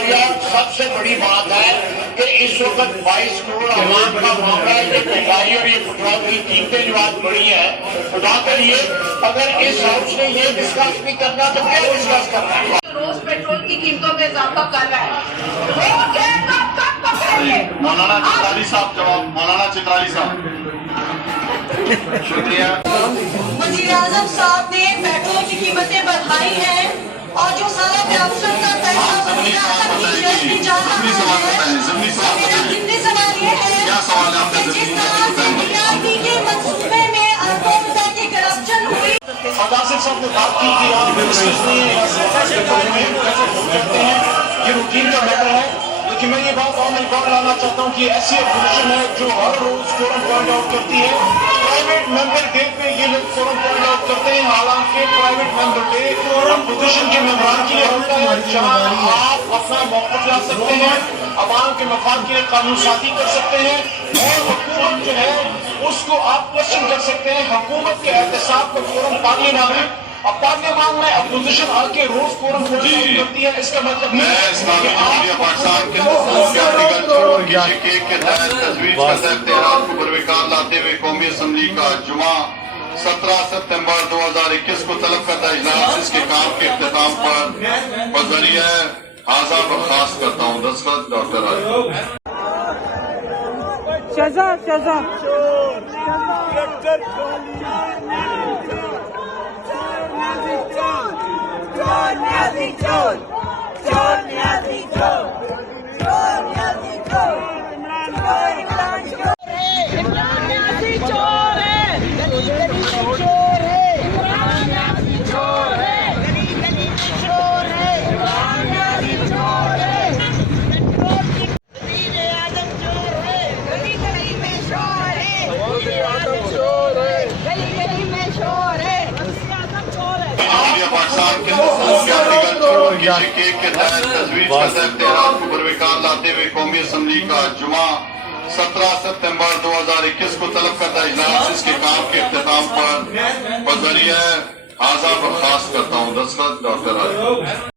शुक्रिया। सबसे बड़ी बात है कि इस वक्त 22 करोड़ आवाम का मामला है, ये महंगाई और ये पेट्रोल की कीमतें जो आज बढ़ी है, खुदा के लिए अगर इस हाउस ने ये डिस्कस नहीं करना तो क्या डिस्कस करना है? रोज पेट्रोल की कीमतों में इजाफा कर रहा है। मौलाना चित्राली साहब जवाब। मौलाना चित्राली साहब। शुक्रिया। वज़ीर आज़म साहब ने पेट्रोल की कीमतें बढ़ाई हैं और जो सारा करप्शन का पैसा वज़ीर आज़म की जेब में जा रहा है। मेरा जिंदगी सवाल ये है कि जिस तरह से बीआरटी के मंसूबे में अरबों रुपए की करप्शन हुई। आसिफ साहब ने बात की कि आप करते हैं, ये रूटीन का मैटर है, लेकिन मैं ये बात और मैं बात लाना चाहता हूँ कि ऐसी अपोजिशन है जो हर रोज फोरम पॉइंट आउट करती है। प्राइवेट मेंबर डे पे ये लोग फोरम पॉइंट आउट करते हैं, हालांकि प्राइवेट मेंबर डे अपोजिशन के मेंबरान के लिए होता है जहाँ आप अपना मौक़िफ़ ला सकते हैं, अवाम के मफाद के लिए कानून साज़ी कर सकते हैं और हुकूमत जो है उसको आप क्वेश्चन कर सकते हैं। हुकूमत के एहतसाब का फोरम पार्लियामेंट में, अब पार्लियामेंट में अपोजिशन आके रोज फोरम करती है, इसका मतलब पाकिस्तान के आर्टिकल के तहत तजवीज करदा इख्तियारात को बरवकार लाते हुए कौमी असम्बली का जुमा 17 सितंबर 2021 को तलब करदा इजलास इसके काम के इख्तिताम पर बजरिया हाज़ा बर्खास्त करता हूँ। दस्तखत डॉक्टर आरिफ। पाकिस्तान के आर्टिकल के तहत तजवीज करदा इख्तियारात को बरवकार लाते हुए कौमी असम्बली का जुमा 17 सितंबर 2021 को तलब करदा इजलास इसके काम के इख्तिताम पर बजरिया हाज़ा बर्खास्त करता हूँ। दस्तखत डॉक्टर आरिफ।